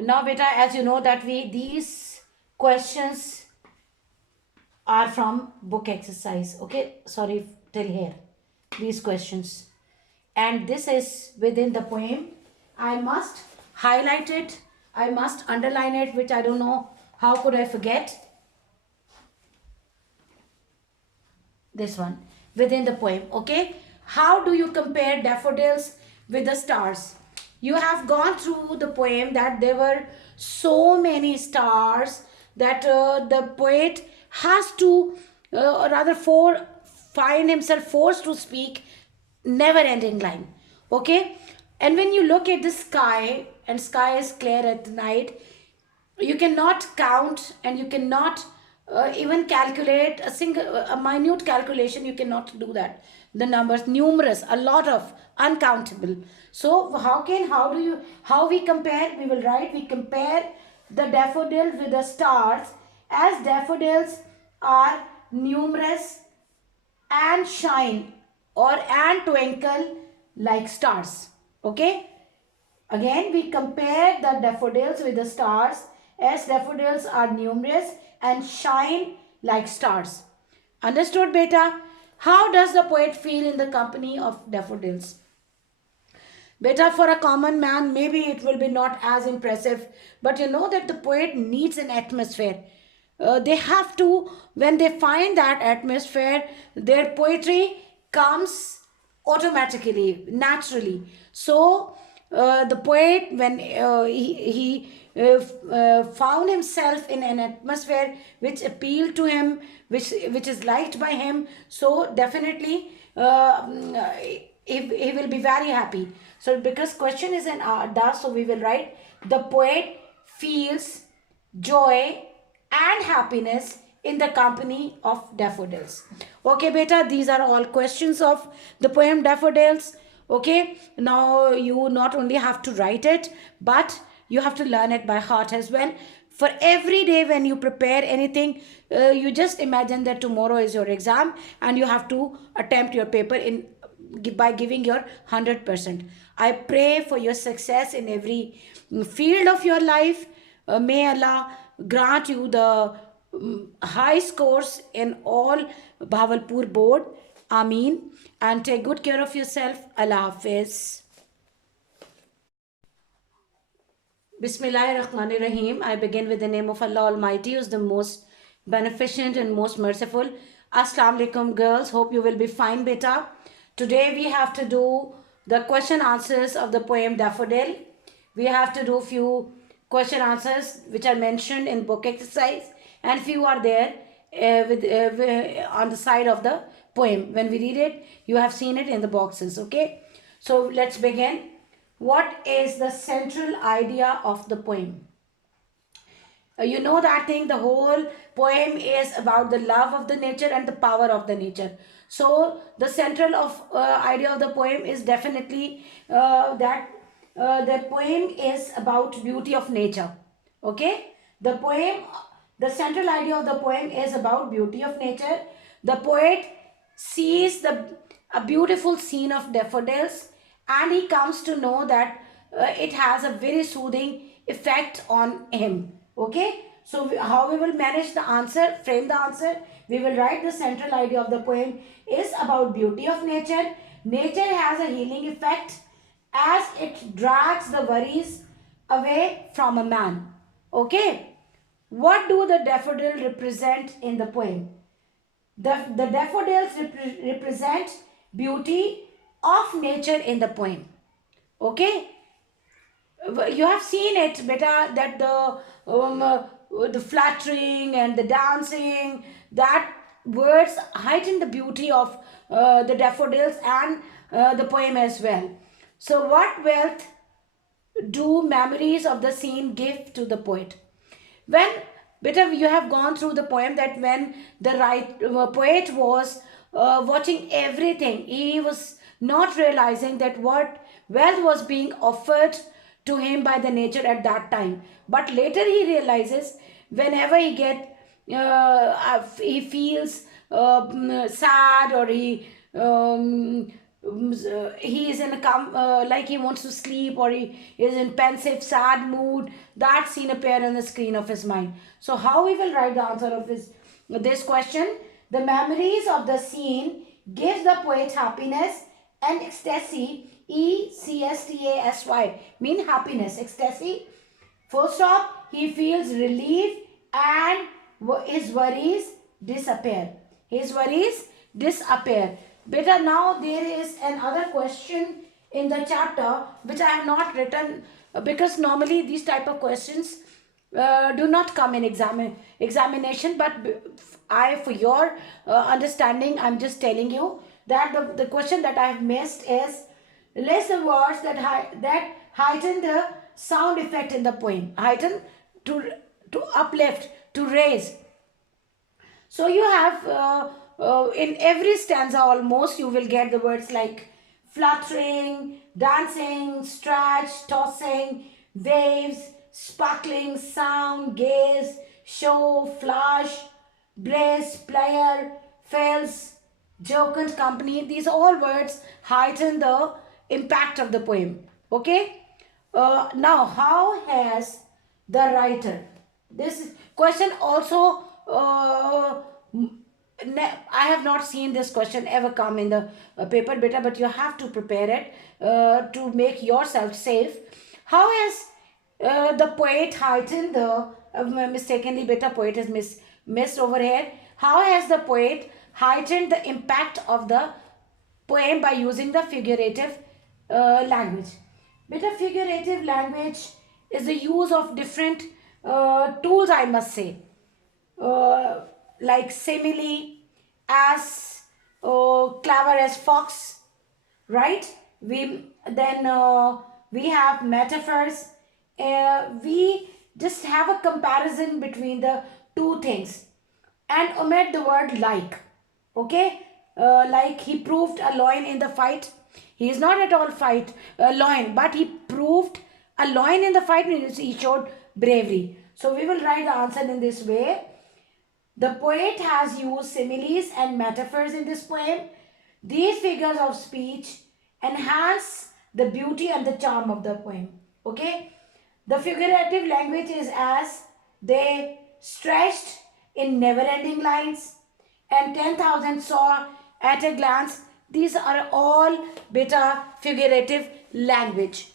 Now beta, as you know that these questions are from book exercise. Okay, sorry till here. These questions. And this is within the poem. I must highlight it. I must underline it, which I don't know how could I forget. This one within the poem. Okay, how do you compare daffodils with the stars? You have gone through the poem that there were so many stars that the poet has to rather find himself forced to speak never ending line. Okay, and when you look at the sky, and sky is clear at night, you cannot count, and you cannot even calculate a minute calculation. You cannot do that. The numbers numerous, a lot of, uncountable. So how we compare? We will write, we compare the daffodils with the stars, as daffodils are numerous and shine and twinkle like stars. Okay, again we compare the daffodils with the stars, as daffodils are numerous and shine like stars. Understood beta? How does the poet feel in the company of daffodils? Beta, for a common man, maybe it will be not as impressive, but you know that the poet needs an atmosphere. They have to, when they find that atmosphere, their poetry comes automatically, naturally. So, the poet, when he found himself in an atmosphere which appealed to him, which is liked by him, so definitely he will be very happy. So because question is an does, so we will write the poet feels joy and happiness in the company of daffodils. Okay beta, these are all questions of the poem Daffodils. Okay, now you not only have to write it, but you have to learn it by heart as well. For every day when you prepare anything, you just imagine that tomorrow is your exam and you have to attempt your paper in by giving your 100%. I pray for your success in every field of your life. May Allah grant you the high scores in all Bhavalpur board. Ameen. And take good care of yourself. Allah Hafiz. Bismillahirrahmanirrahim. I begin with the name of Allah Almighty, who is the most beneficent and most merciful. Assalamu alaikum girls. Hope you will be fine beta. Today we have to do the question answers of the poem Daffodil. We have to do few question answers which are mentioned in book exercise, and few are there on the side of the poem. When we read it, you have seen it in the boxes. Okay, so let's begin. What is the central idea of the poem? You know that thing, the whole poem is about the love of the nature and the power of the nature. So the central of idea of the poem is definitely that the poem is about beauty of nature. Okay, the central idea of the poem is about beauty of nature. The poet sees a beautiful scene of daffodils, and he comes to know that it has a very soothing effect on him. Okay, so how we will manage the answer, frame the answer? We will write the central idea of the poem is about beauty of nature. Nature has a healing effect as it drags the worries away from a man. Okay, what do the daffodil represent in the poem? The daffodils represent beauty of nature in the poem. Okay, you have seen it beta, that the flattering and the dancing, that words heighten the beauty of the daffodils and the poem as well. So what wealth do memories of the scene give to the poet? When beta, you have gone through the poem that when the poet was watching everything, he was not realizing that what wealth was being offered to him by the nature at that time. But later he realizes, whenever he feels sad, or he he is in a like he wants to sleep, or he is in pensive sad mood. That scene appear on the screen of his mind. So how we will write the answer of this question? The memories of the scene gives the poet happiness and ecstasy. ECSTASY mean happiness, ecstasy. Full stop. He feels relief and his worries disappear. His worries disappear. Beta, now there is another question in the chapter which I have not written, because normally these type of questions do not come in examination, but for your understanding, I'm just telling you that the question that I have missed is, list the words that heighten the sound effect in the poem. Heighten, to uplift, to raise. So you have in every stanza almost you will get the words like fluttering, dancing, stretch, tossing, waves, sparkling, sound, gaze, show, flash, bliss, player, fills, jocund company. These all words heighten the impact of the poem. Okay. Now, how has the writer? This question also, I have not seen this question ever come in the paper, beta, but you have to prepare it to make yourself safe. How has the poet heightened the, mistakenly, beta, poet is missed over here. How has the poet heightened the impact of the poem by using the figurative language? Beta, figurative language is the use of different tools, I must say, like simile, as clever as fox, right? We have metaphors. We just have a comparison between the two things, and omit the word like. Okay, like he proved a loin in the fight. He is not at all fight a loin, but he proved a loin in the fight means he showed bravery. So we will write the answer in this way. The poet has used similes and metaphors in this poem. These figures of speech enhance the beauty and the charm of the poem. Okay. The figurative language is as they stretched in never-ending lines, and 10,000 saw at a glance. These are all beta figurative language.